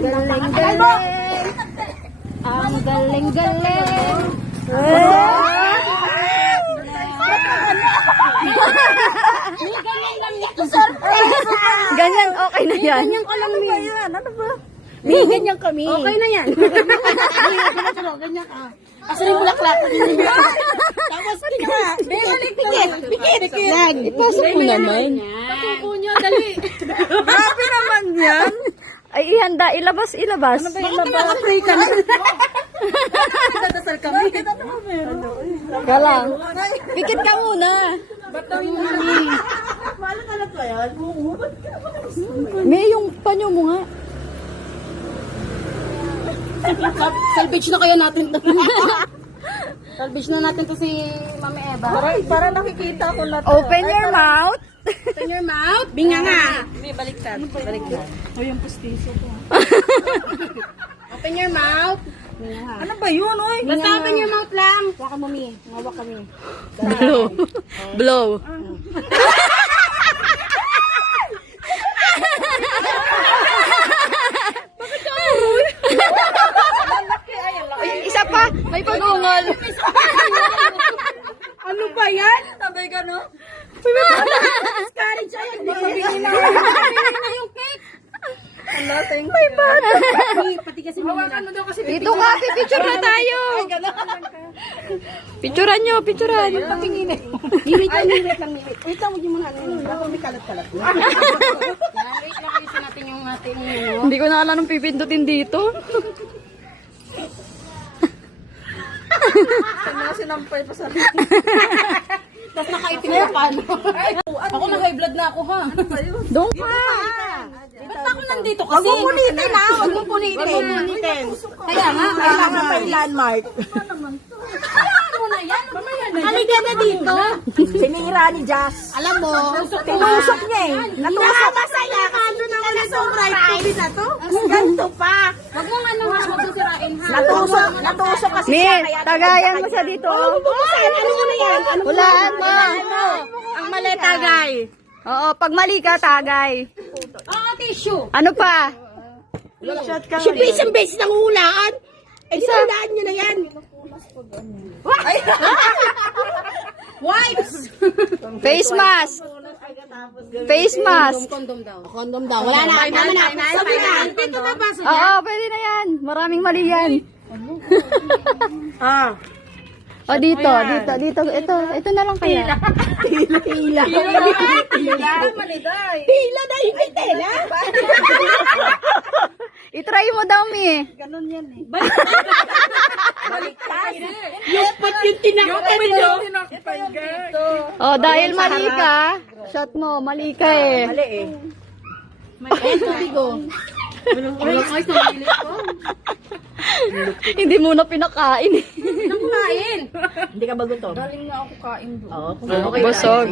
galing-galing. Ang galing-galing. Ganyan, okay na yan. Ganyan ka lang, Mi. Ano ba? Mi, ganyan kami. Okay na yan. Ganyan ka. Asarin mo laklak. Tapos kanya. Pikit. Yan. Ipasok mo naman. Patuko nyo, dali. Grabe naman yan. Ay, ihanda. Ilabas. Ano ba yung naka-pray ka na? Tatasal kami. Galang. Pikit ka muna. Ba't daw yung nani? Mahalo ka na to yan. May yung panyo mo nga. Salvage na kaya natin to. Salvage na natin to si Mami Eva. Para nakikita ko na to. Open your mouth. Open your mouth. Binga nga. May baliktad. Baliktad. O yung pustiso ko. Open your mouth. Binga nga. Ano ba yun, oy? Basta open your mouth lang. Waka mo, Mi. Ngawak kami. Blow. Blow. Ay, isa pa. May pag-ungol. Ano ba yan? Sabay ka, no? Discourage siya. Hindi ko binila. Binila yung cake. Hello, thank you. Pati kasi Hawakan mo daw kasi. Dito ka, picture na tayo. Picturean nyo, picturean. Patingin eh. Wait lang. Wait lang, huwag yung mga ano yun. Baka may kalat-kalat. Wait lang, ayusin natin yung ating ano. Hindi ko na alam nung pipindutin dito. Sinampay pa sa Tapos nakaitim na paano. Ako na high blood na ako ha. Doon ka. Ba't ako nandito kasi? Huwag mo punitin ha. Huwag mo punitin. Kaya nga. kailangan pa yung landmark. Kailangan mo na yan. Halika na dito. Sinira ni Jazz. Alam mo. Tinusok niya eh. Natusok. Masaya ka. Ano na wala sa right to na to? Ganito pa. Huwag mong ano ha. Huwag mong sirain ha. Natusok kasi Ni, siya. Kaya tagayan mo siya dito. Ano mo na yan? Hulaan mo. Ang mali tagay. Oo, pag mali ka, tagay. Oo, tissue. Ano pa? shot ka. Si isang beses nang hulaan. Eh, hulaan nyo na yan. Wipes! Face mask. Face mask. Condom daw. Condom daw. Wala na. Tama na. Sabi na. Dito na ba? Oo, pwede na yan. Maraming mali yan. Ah. O, dito. Ito na lang kaya. Hila. Hila na yung tela. I-try mo daw, Mi. Ganun yan eh. Yung pat yung tinakpan nyo. O, dahil mali ka, shot mo, mali ka eh. Mali eh. Ay, tubig o. Walang ice na mahilig ko. Hindi mo na pinakain eh. Anong kumain? Hindi ka ba gutom? Galing na ako kain doon. Oo. Busog.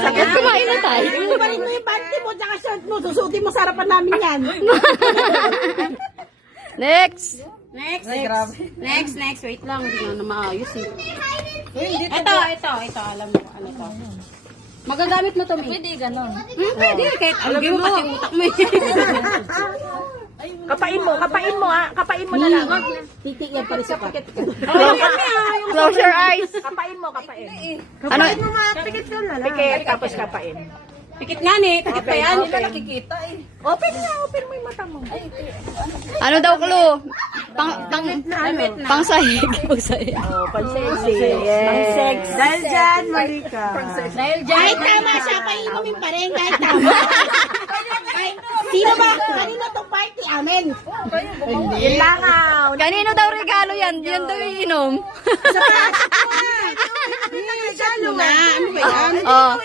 Sakit, kumain na tayo. Balik mo yung panty mo tsaka shirt mo. Susutin mo sa harapan namin yan. Next. Next. Wait lang. Hindi na maayos eh. Ito. Alam mo ano to. Magagamit mo to, Mi. Pwede ganon. Pwede. Kahit alagay mo pati utak mo. Kapain mo na lang. Titik yan pa rin sa paket. Close your eyes. Kapain mo. Ano? Pikit, tapos kapain. Pikit nga ni. Pikit pa yan. nakikita eh. Open mo yung mata mo. Ano daw, clue? Pang sahig. Pang sahig. Oh, pang-sexy. Pang-sex. Dahil dyan, Marika. Dahil dyan. Kahit tama siya, painumin pa rin. Kahit tama. Sino ba? Kanino itong party? Amen. Langaw. Kanino daw regalo yan? Yan daw yung inom. Ano ba yan? Oh.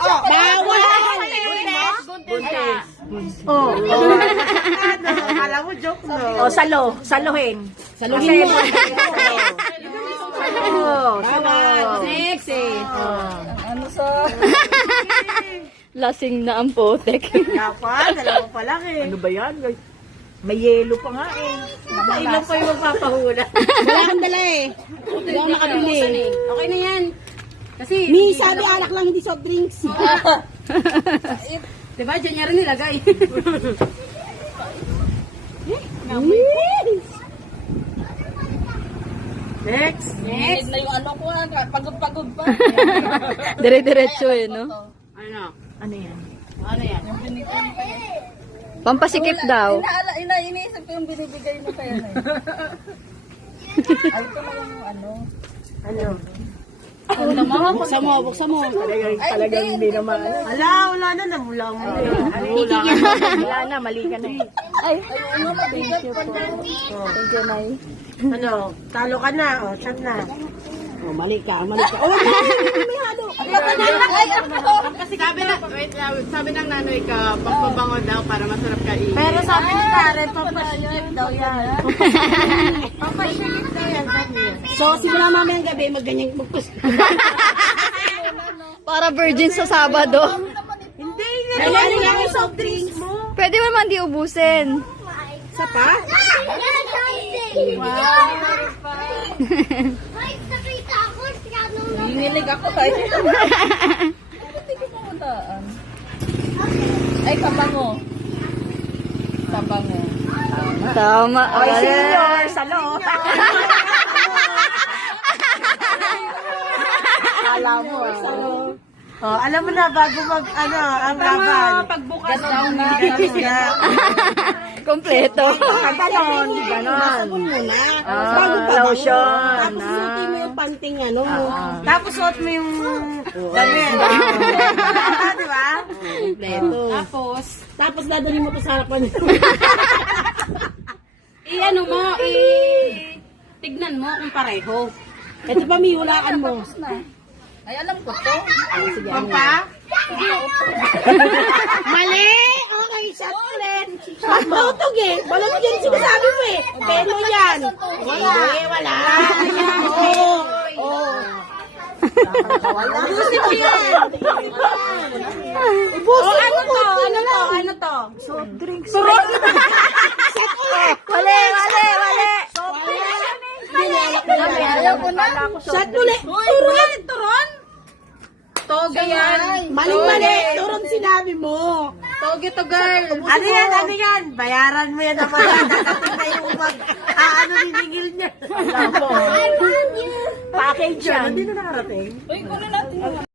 Bawal! Alam mo, joke no. O, saluhin. Saluhin mo. Bawal. Next eh. Lasing na ang potek. Dapat, alam mo pa lang eh. Ano ba yan? May yelo pa nga eh. Ilan pa yung magpapahula. Wala kang dala eh. Hindi ako nakabili. Okay na yan. Kasi, ni sabi alak lang, hindi soft drinks. Diba, dyan niya rin nilagay. Next. Next. Na yung ano ko, pagod-pagod pa. Dire-diretso eh, no? Ano? Ano yan? Ano yan? Pampasikip daw. Iniisip ko yung binibigay mo kaya na eh. Ay, ito na yung ano. Ano? Buksan mo, buksan mo. Talagang hindi naman. Ala, wala na. Namula mo. Wala na, mali ka na. Ay, Ano, mabigat pa dyan. thank you, Nay. Ano, talo ka na. O, chat na. Oh, mali ka, mali ka. Oh, Kasi sabi ng nanay ka, pagpabango daw para masarap ka Pero sabi ni Karen, papasilip daw yan. Papasilip daw yan. so, simula mamayang gabi, magganyan magpus. Para virgin sa Sabado. Hindi, Kailan nga yung yung soft drinks mo. Pwede mo naman di ubusin. Isa pa? Hinilig ako tayo. Hindi ko makutaan. Ay, kabango. Kabango. Tama. Oy, senior, salo. Alam mo, Oh, alam mo na, bago mag, ang laban. Pagbukas Ganon na. Kompleto. Pantalon, ganon. Lotion. Tapos suti mo yung panting ano. Tapos suot mo yung damit. Di ba? Tapos, dadali mo to sa harapan. I-ano mo, tignan mo kung pareho. Ito pa, may hulaan mo. Ay, alam ko to. Pampa? Mali! Okay, shot ulit. Shot bautog eh. Walang yan sinasabi mo eh. Pero yan. Wala. Wala. Oo. Oo. Ubusin mo yan. Ubusin mo. Ano to? Soft drinks. Set ulit. Wali, wali, wali. Ayaw ko na. Shot ulit. Turon. Turon. Toga yan. Maling-mali. Turon sinabi mo. Toge to girl. Ano yan? Ano yan? Bayaran mo yan naman. Nakating na yung bibigil niya. Alam mo. Package yan. Hindi na nakarating. Uy, kunin natin.